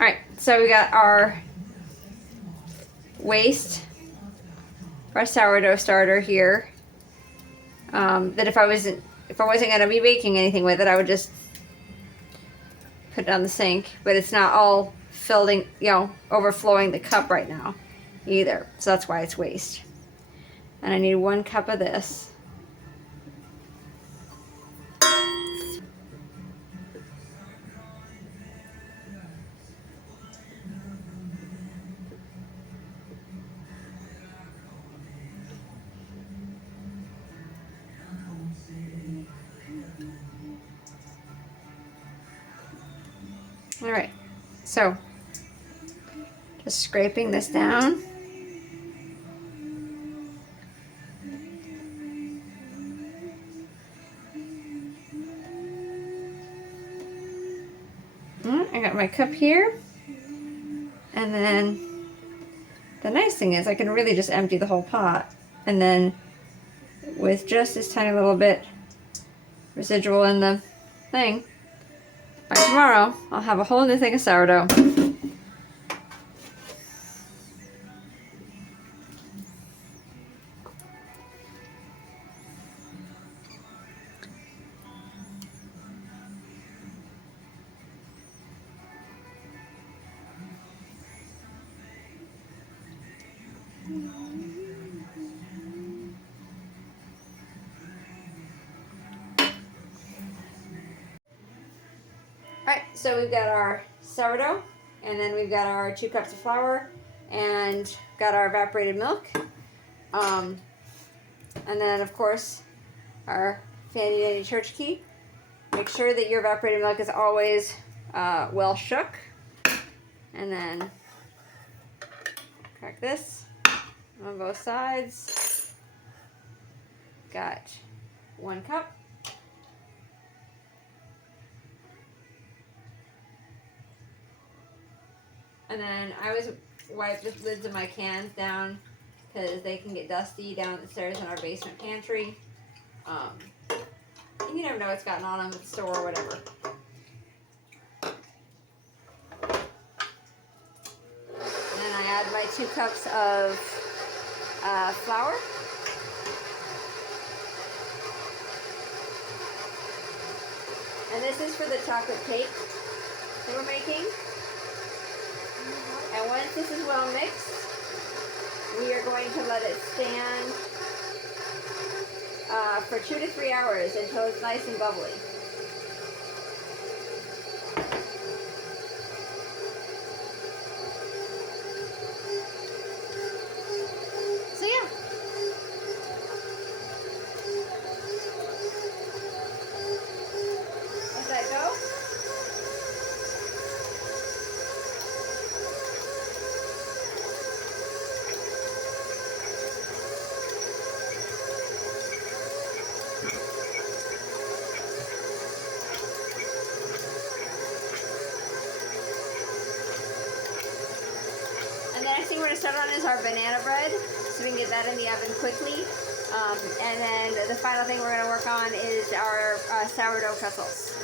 Alright, so we got our waste for our sourdough starter here. That if I wasn't going to be baking anything with it, I would just put it on the sink. But it's not all filling, overflowing the cup right now either. So that's why it's waste. And I need 1 cup of this. All right, so just scraping this down. I got my cup here, and then the nice thing is I can really just empty the whole pot, and then with just this tiny little bit residual in the thing, by tomorrow I'll have a whole new thing of sourdough. Alright, so we've got our sourdough, and then we've got our 2 cups of flour, and got our evaporated milk. And then, of course, our fanny dandy church key. Make sure that your evaporated milk is always well shook. And then crack this on both sides. Got 1 cup. And then I always wipe the lids of my cans down because they can get dusty down the stairs in our basement pantry. You never know what's gotten on them at the store or whatever. And then I add my 2 cups of flour. And this is for the chocolate cake that we're making. And once this is well mixed, we are going to let it stand for 2 to 3 hours until it's nice and bubbly. So yeah. Let that go. And the next thing we're going to start on is our banana bread, so we can get that in the oven quickly. And then the final thing we're going to work on is our sourdough pretzels.